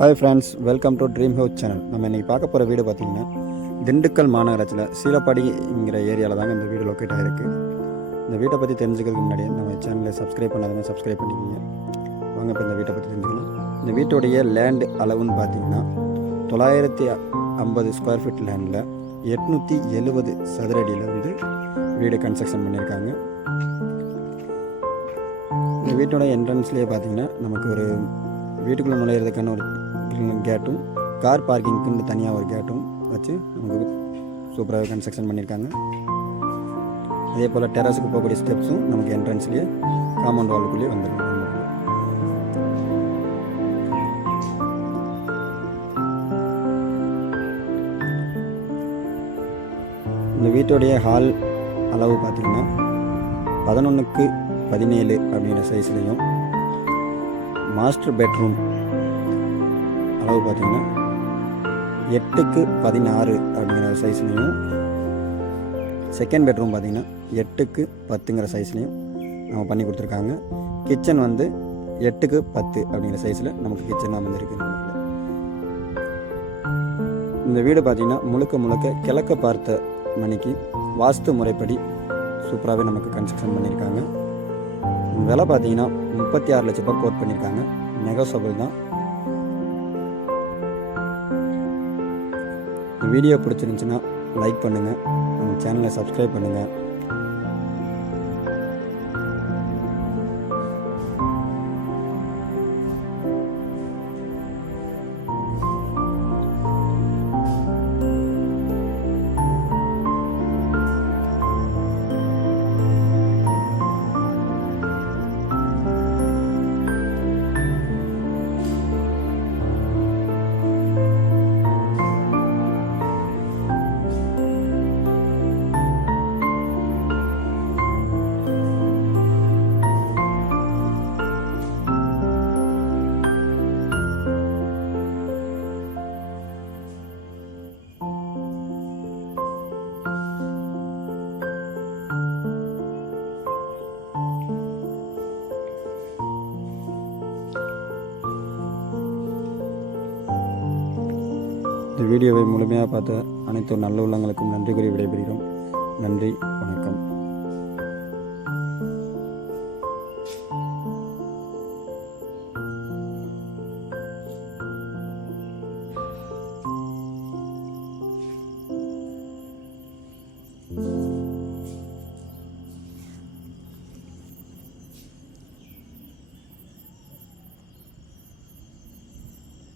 Hi friends, welcome to dream house channel. நம்ம இன்றைக்கி பார்க்க போகிற வீடு பார்த்திங்கன்னா திண்டுக்கல் மாநகராட்சியில் சீலப்பாடிங்கிற ஏரியாவில் தாங்க இந்த வீடு லொக்கேட் ஆகிருக்கு. இந்த வீட்டை பற்றி தெரிஞ்சுக்கிறதுக்கு முன்னாடி நம்ம சேனலை சப்ஸ்கிரைப் பண்ணாதவங்க சப்ஸ்கிரைப் பண்ணிக்கோங்க. வாங்க இப்போ இந்த வீட்டை பற்றி தெரிஞ்சுக்கலாம். இந்த வீட்டுடைய லேண்டு அளவுன்னு பார்த்திங்கன்னா 950 ஸ்கொயர் ஃபீட் லேண்டில் 870 சதுர அடியில் வந்து வீடு கன்ஸ்ட்ரக்ஷன் பண்ணியிருக்காங்க. இந்த வீட்டோட என்ட்ரன்ஸ்லேயே பார்த்திங்கன்னா நமக்கு ஒரு வீட்டுக்குள்ளே நுழையிறதுக்கான ஒரு கேட்டும், கார் பார்க்கிங்க்குன்னு தனியாக ஒரு கேட்டும் வச்சு நமக்கு சூப்பராக கன்ஸ்ட்ரக்ஷன் பண்ணியிருக்காங்க. அதே போல் டெரஸுக்கு போகக்கூடிய ஸ்டெப்ஸும் நமக்கு என்ட்ரன்ஸ்லேயே காம்பவுண்ட் வாலுக்குள்ளேயே வந்துடும். இந்த வீட்டுடைய ஹால் அளவு பார்த்திங்கன்னா 11x17 அப்படிங்கிற சைஸ்லையும், மாஸ்டர் பெட்ரூம் அளவு பார்த்திங்கன்னா 8x16 அப்படிங்கிற சைஸ்லையும், செகண்ட் பெட்ரூம் பார்த்திங்கன்னா 8x10ங்கிற சைஸ்லையும் நம்ம பண்ணி கொடுத்துருக்காங்க. கிச்சன் வந்து 8x10 அப்படிங்கிற சைஸில் நமக்கு கிச்சன் அமைஞ்சிருக்கு. இந்த வீடு பார்த்திங்கன்னா முழுக்க கிழக்க பார்த்த மணிக்கு வாஸ்து முறைப்படி சூப்பராகவே நமக்கு கன்ஸ்ட்ரக்ஷன் பண்ணியிருக்காங்க. விலை பார்த்திங்கன்னா 36 லட்ச ரூபாய் கோட் பண்ணியிருக்காங்க. நெகோசபிள் தான். இந்த வீடியோ பிடிச்சிருந்துச்சுன்னா லைக் பண்ணுங்கள், நம்ம சேனலை சப்ஸ்கிரைப் பண்ணுங்கள். இந்த வீடியோவை முழுமையாக பார்த்த அனைத்து நல்ல உள்ளங்களுக்கும் நன்றி கூறி விடைபெறுகிறோம். நன்றி, வணக்கம்.